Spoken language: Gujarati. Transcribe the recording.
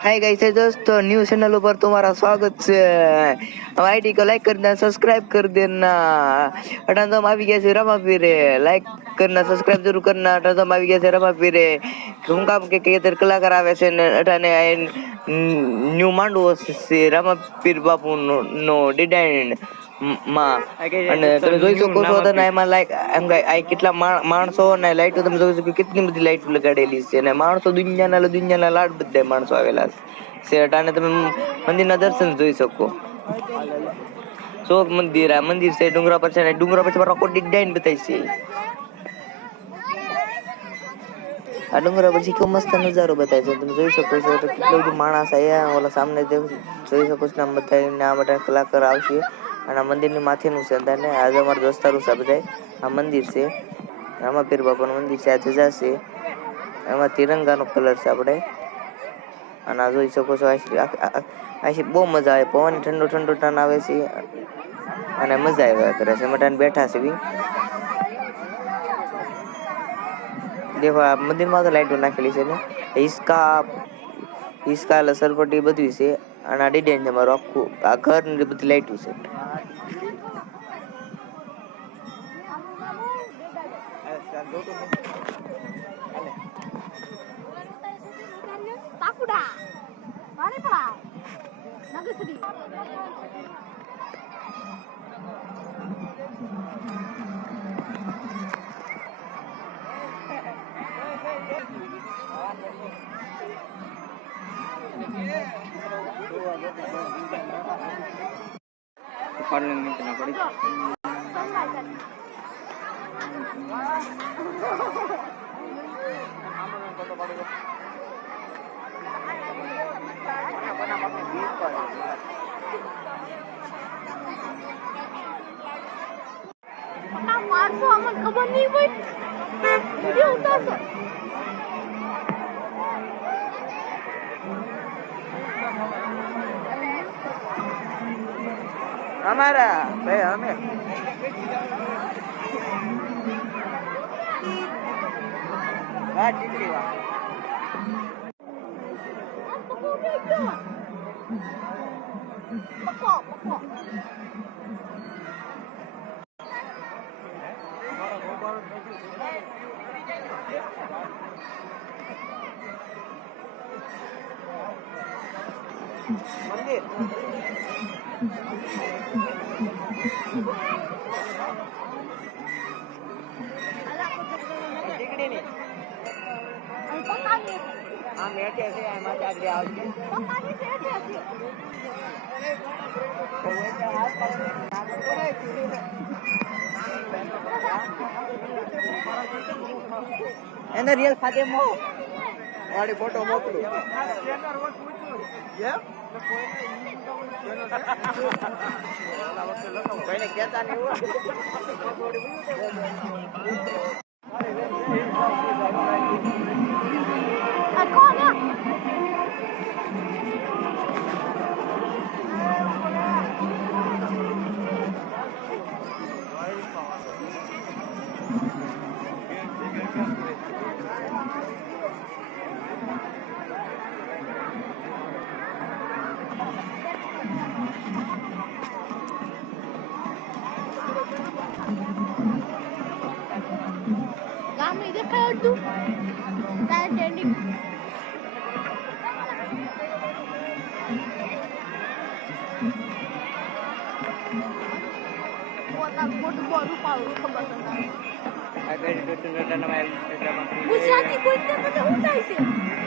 हाय गाइस दोस्तों, न्यू चैनल पर तुम्हारा स्वागत है। हमारी आईडी को लाइक कर देना, सब्सक्राइब कर देना। अटा तो हम आ गया से रमा पीरे, लाइक करना, सब्सक्राइब जरूर करना। अटा तो हम आ गया से रमा पीरे હું કામ કે કેતર કલાકાર આવે છે ને અટાને ન્યુ માંડવો છે रमा પીર બાપુ નો ડિઝાઇન માં અને તમે જોઈ શકો છો તો એમાં લાઈક એમ કે આ કેટલા માણસો ને લાઈટો તમે જોઈ શકો કેટલી બધી લાઈટો લગાડેલી છે અને માણસો દુનિયાના લાડ બધા માણસો આવેલા છે અટાને તમે મંદિરના દર્શન જોઈ શકો શોક મંદિર આ મંદિર છે ડુંગરા પર છે ને ડુંગરા પર આખો ડિઝાઇન બતાવી છે આ ડુંગરા પછી કેવો મસ્ત નજારો બતાવે છે તમે જોઈ શકો છો કેટલો બધું માણસ આયા ઓલા સામે જોઈ શકો છો આમ બધા આ બધા કલાકાર આવશે અને આ મંદિરની માથેનું છે અને આજે અમારા દોસ્તારો છે બધા આ મંદિર છે રામા પીર બાપાનું મંદિર છે આ ધજા છે એમાં તિરંગાનો કલર છે આપણે અને આ જોઈ શકો છો આ બહુ મજા આવે પવન ઠંડો ઠંડો ટન આવે છે અને મજા આવ્યા કરે છે મટાને બેઠા છે બી દેખો આ મંદિરમાં તો લાઈટો નાખેલી છે ને હિસકા લસરપટ્ટી બધું છે અને આ ડિઝાઇન છે મારું આખું આ ઘર ને બધી લાઈટો છે ખબર નહીં હોય વિડિયો ઉતારશો અમારા ભાઈ અમે વાત દીકરી વાત મંદિર દીકરીની આ મેટે છે એમાં ચાકરી આવશે એને રિયલ સાથે મો વાળી ફોટો મોકલું કોઈને કહેતા નહીં ગામમાં દેખાય હતું તારે ટ્રેન્ડિંગ મોટું બોલું પાડું ખબર નથી ગુજરાતી બોલતા શું થાય છે